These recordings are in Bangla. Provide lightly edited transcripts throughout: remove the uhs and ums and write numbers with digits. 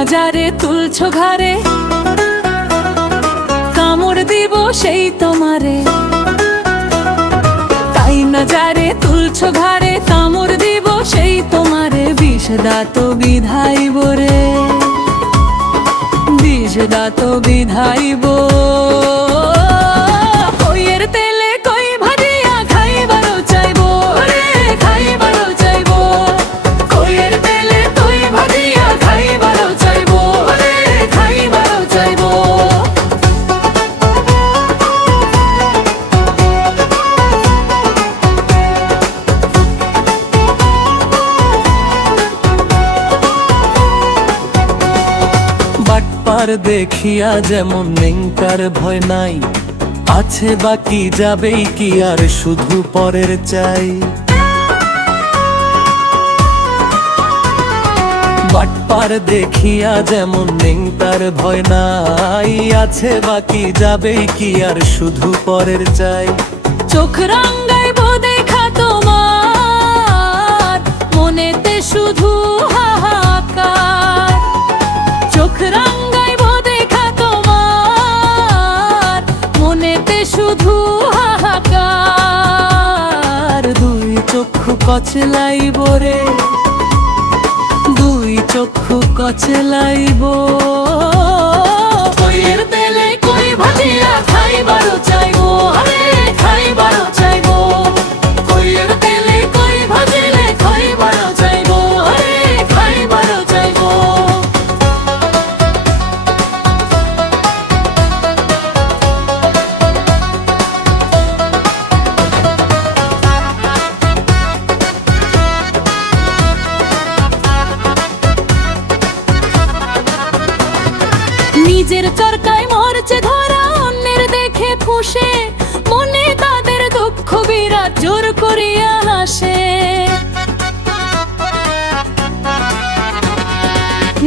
না যারে তুলছো ঘাড়ে, কামড় দিব সেই তোমারে। তাই না যারে তুলছো ঘাড়ে, কামড় দিব সেই তোমারে। বিষ দাঁত বিধাইব রে, বিষ দাঁত বিধাইব। কইয়ের তেলে কই ভাজিয়া খাইবারও চাইব রে, খাইবারও চাইব। কইয়ের তেলে কই ভাজিয়া খাইবারও চাইব রে, খাইবারও চাইব। বাটপার দেখিয়া যেমন নেংকার ভয় নাই, আছে বাকি যাবেই কি আর শুধু পরের চাই। বাটপার দেখিয়া যেমন নেংকার ভয় নাই, আছে বাকি যাবেই কি আর শুধু পরের চাই। চোখ রাঙ্গাইব দেখা তোমার, মনেতে শুধু হাহাকার। চোখ রাঙ্গাইব দেখা তোমার, মনেতে শুধু হাহাকার। দুই চক্ষু কচলাইব রে, দুই চক্ষু কচলাইব। কইয়ের তেলে কই ভাজিয়া খাইবারও চাইব রে, খাইবারও চাইব। কইয়ের তেলে কই ভাজিলে খাইবারও চাইব রে, খাইবারও চাইব। নিজের চরকায় মরছে ধরা, অন্যের দেখে ফুঁসে। মনে তাদের দুঃখ বিরাট জোর করিয়া হাসে।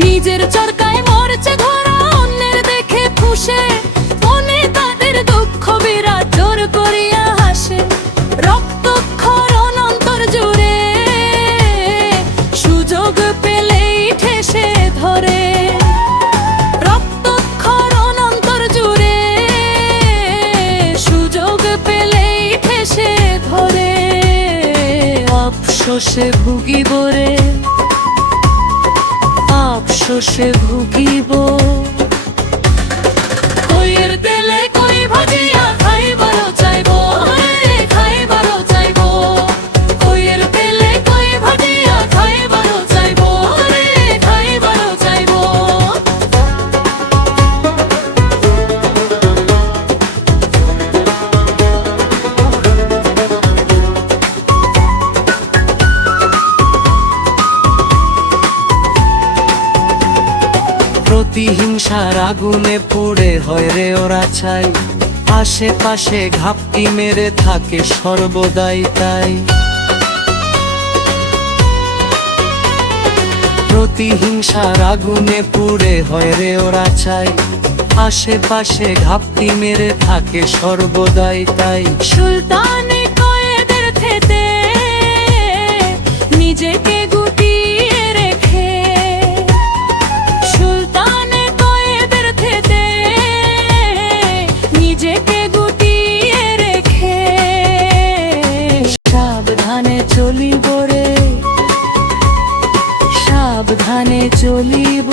নিজের চরকায় মরছে ধরা, অন্যের দেখে ফুঁসে। মনে তাদের দুঃখ বিরাট জোর করিয়া হাসে। রক্তক্ষরণ অন্তর জুড়ে, সুযোগ পেলেই ঠেসে ধরে। আফসোসে ভুগিব রে, আফসোসে ভুগিব। কইয়ের তেলে কই ভাজিয়া খাইবারও চাইব রে, খাইবারও চাইব। কইয়ের তেলে কই ভাজিয়া খাইবারও চাইব রে, খাইবারও চাইব। প্রতিহিংসার আগুনে পুড়ে হয় রে ওরা ছাই। আশেপাশে ঘাপটি মেরে থাকে সর্বদাই তাই। প্রতিহিংসার আগুনে পুড়ে হয় রে ওরা ছাই। আশেপাশে ঘাপটি মেরে থাকে সর্বদাই তাই। সুলতানে কয়েদের খেতে নিজেকে গুটিয়ে রেখে, সুলতানে কয়েদের খেতে নিজেকে গুটিয়ে রেখে। সাবধানে চলিব রে, সাবধানে চলিব।